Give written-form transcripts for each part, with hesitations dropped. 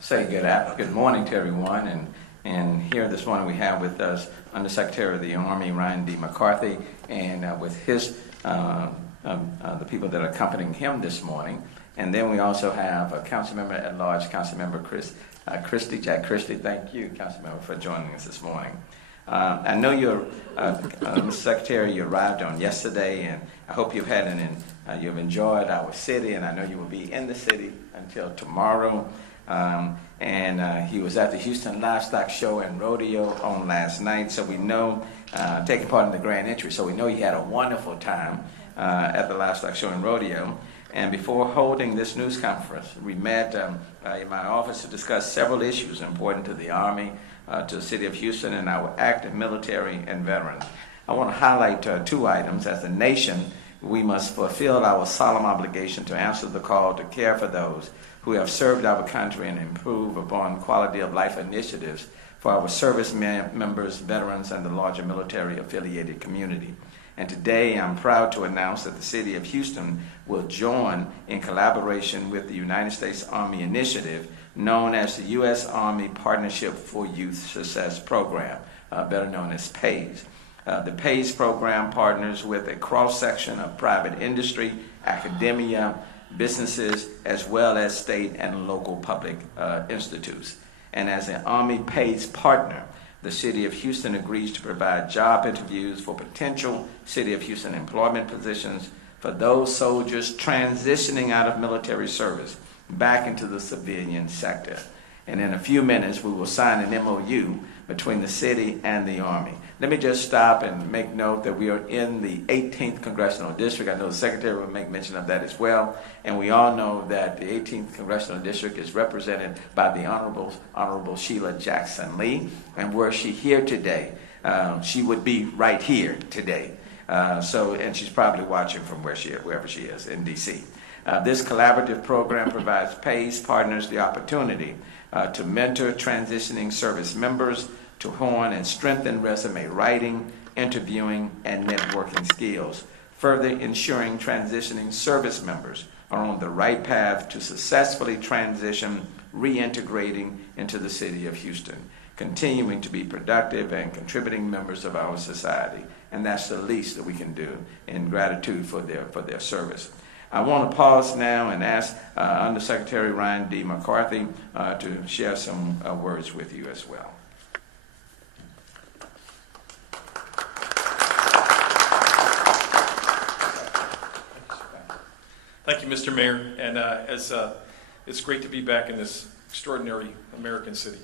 say good morning to everyone. And here this morning we have with us Undersecretary of the Army Ryan D. McCarthy, and with his the people that are accompanying him this morning. And then we also have a council member at large, Council Member Jack Christie. Thank you, Council Member, for joining us this morning. I know you're, Mr. Secretary, you arrived on yesterday, and I hope you've you've enjoyed our city, and I know you will be in the city until tomorrow. He was at the Houston Livestock Show and Rodeo on last night, so we know, taking part in the grand entry, so we know he had a wonderful time at the Livestock Show and Rodeo. And before holding this news conference, we met in my office to discuss several issues important to the Army, to the city of Houston, and our active military and veterans. I want to highlight two items. As a nation, we must fulfill our solemn obligation to answer the call to care for those who have served our country and improve upon quality of life initiatives for our service members, veterans, and the larger military-affiliated community. And today, I'm proud to announce that the City of Houston will join in collaboration with the United States Army initiative known as the U.S. Army Partnership for Youth Success Program, better known as PAYS. The PAYS program partners with a cross-section of private industry, academia, businesses, as well as state and local public institutes. And as an Army PAYS partner, the City of Houston agrees to provide job interviews for potential City of Houston employment positions for those soldiers transitioning out of military service back into the civilian sector. And in a few minutes, we will sign an MOU between the city and the Army. Let me just stop and make note that we are in the 18th Congressional District. I know the Secretary will make mention of that as well. And we all know that the 18th Congressional District is represented by the Honorable Sheila Jackson Lee. And were she here today, she would be right here today. And she's probably watching from wherever she is in D.C. This collaborative program provides PAYS partners the opportunity to mentor transitioning service members, to hone and strengthen resume writing, interviewing, and networking skills, further ensuring transitioning service members are on the right path to successfully transition, reintegrating into the city of Houston, continuing to be productive and contributing members of our society. And that's the least that we can do in gratitude for their service. I want to pause now and ask Undersecretary Ryan D. McCarthy to share some words with you as well. Thank you, Mr. Mayor. And it's great to be back in this extraordinary American city.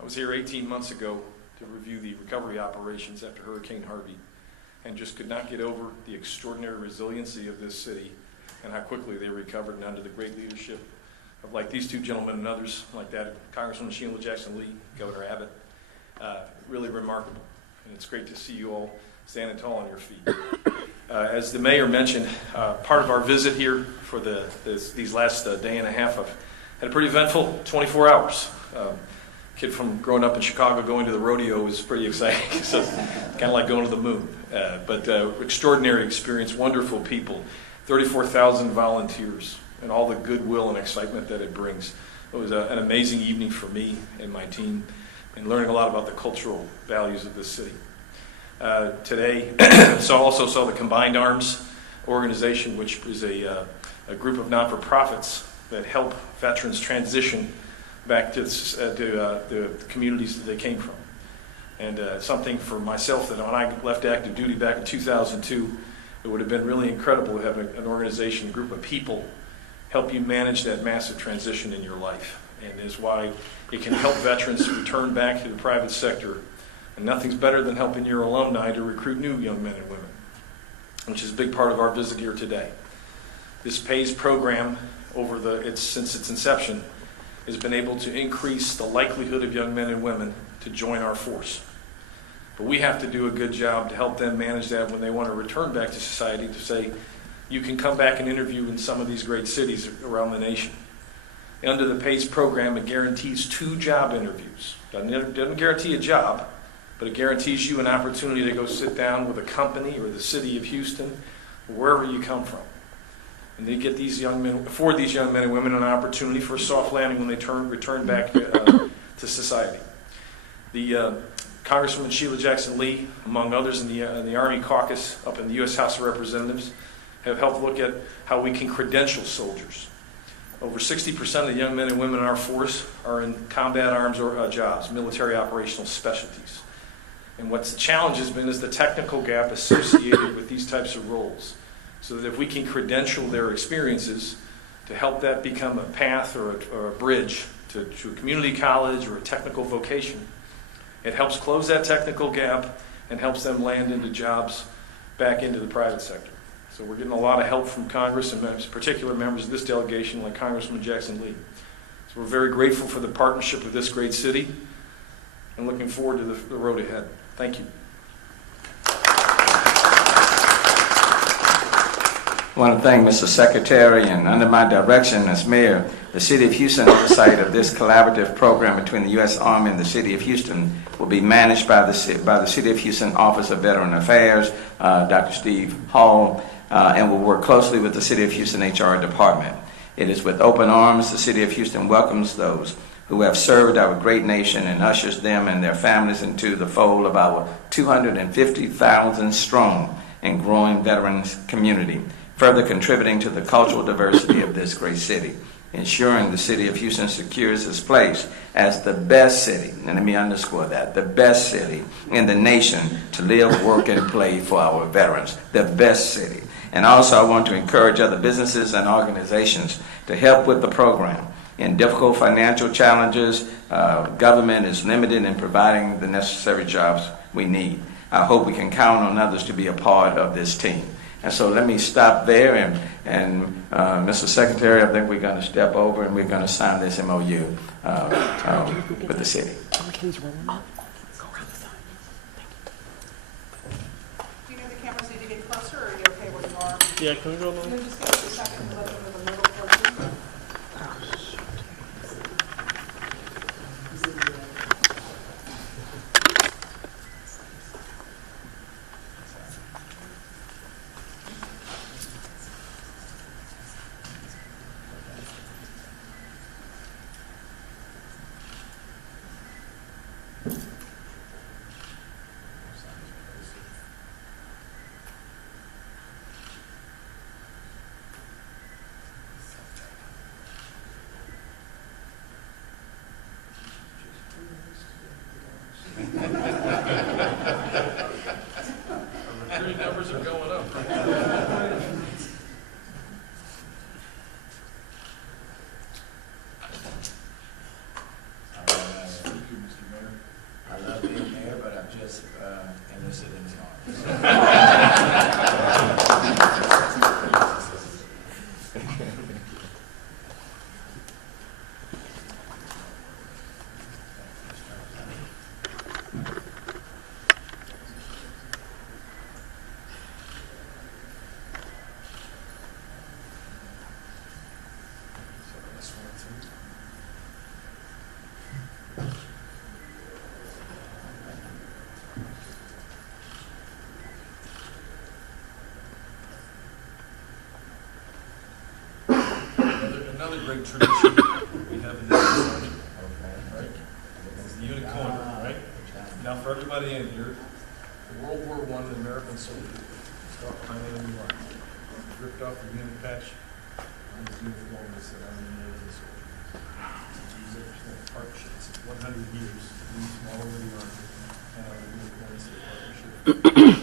I was here 18 months ago to review the recovery operations after Hurricane Harvey, and just could not get over the extraordinary resiliency of this city and how quickly they recovered, and under the great leadership of like these two gentlemen and others like that, Congresswoman Sheila Jackson Lee, Governor Abbott. Really remarkable, and it's great to see you all standing tall on your feet. As the mayor mentioned, part of our visit here for these last day and a half, I've had a pretty eventful 24 hours. Kid from growing up in Chicago going to the rodeo was pretty exciting. So kind of like going to the moon. But extraordinary experience, wonderful people, 34,000 volunteers, and all the goodwill and excitement that it brings. It was an amazing evening for me and my team, and learning a lot about the cultural values of this city. Today, also saw the Combined Arms organization, which is a group of not-for-profits that help veterans transition back to the communities that they came from. And something for myself that when I left active duty back in 2002, it would have been really incredible to have an organization, a group of people, help you manage that massive transition in your life. And is why it can help veterans return back to the private sector. And nothing's better than helping your alumni to recruit new young men and women, which is a big part of our visit here today. This PAYS program, since its inception, has been able to increase the likelihood of young men and women to join our force. But we have to do a good job to help them manage that when they want to return back to society, to say, you can come back and interview in some of these great cities around the nation. Under the PAYS program, it guarantees 2 job interviews. It doesn't guarantee a job, but it guarantees you an opportunity to go sit down with a company or the city of Houston, wherever you come from. And they get these young men, afford these young men and women an opportunity for a soft landing when they return back to society. The Congresswoman Sheila Jackson Lee, among others in the Army caucus up in the U.S. House of Representatives, have helped look at how we can credential soldiers. Over 60% of the young men and women in our force are in combat arms or jobs, military operational specialties. And what's the challenge has been is the technical gap associated with these types of roles. So that if we can credential their experiences to help that become a path or a bridge to a community college or a technical vocation, it helps close that technical gap and helps them land into jobs back into the private sector. So we're getting a lot of help from Congress and particular members of this delegation like Congresswoman Jackson Lee. So we're very grateful for the partnership with this great city and looking forward to the road ahead. Thank you. I want to thank Mr. Secretary, and under my direction as mayor, the City of Houston oversight of this collaborative program between the U.S. Army and the City of Houston will be managed by the City of Houston Office of Veteran Affairs, Dr. Steve Hall, and will work closely with the City of Houston HR Department. It is with open arms the City of Houston welcomes those who have served our great nation and ushers them and their families into the fold of our 250,000 strong and growing veterans community, further contributing to the cultural diversity of this great city, ensuring the City of Houston secures its place as the best city, and let me underscore that, the best city in the nation to live, work, and play for our veterans, the best city. And also I want to encourage other businesses and organizations to help with the program. In difficult financial challenges, government is limited in providing the necessary jobs we need. I hope we can count on others to be a part of this team. And so let me stop there, and Mr. Secretary, I think we're going to step over and we're going to sign this MOU with the city. Do you know the cameras need to get closer, or are you okay where you are? Yeah, can we go Can along? you just give us a second to let them know the middle portion? Recruiting numbers are going up. Thank you, Mr. Mayor. I love being mayor, but I'm just enlisted in his army. Another great tradition we have in this society, right? It's the unicorn, right? Now for everybody in here, the World War I American soldier, start planning a new line. Ripped off the unit patch on his uniform that said, I'm an American soldier. These are partnership. It's 100 years, we all over the army, and our unicorns, the partnership.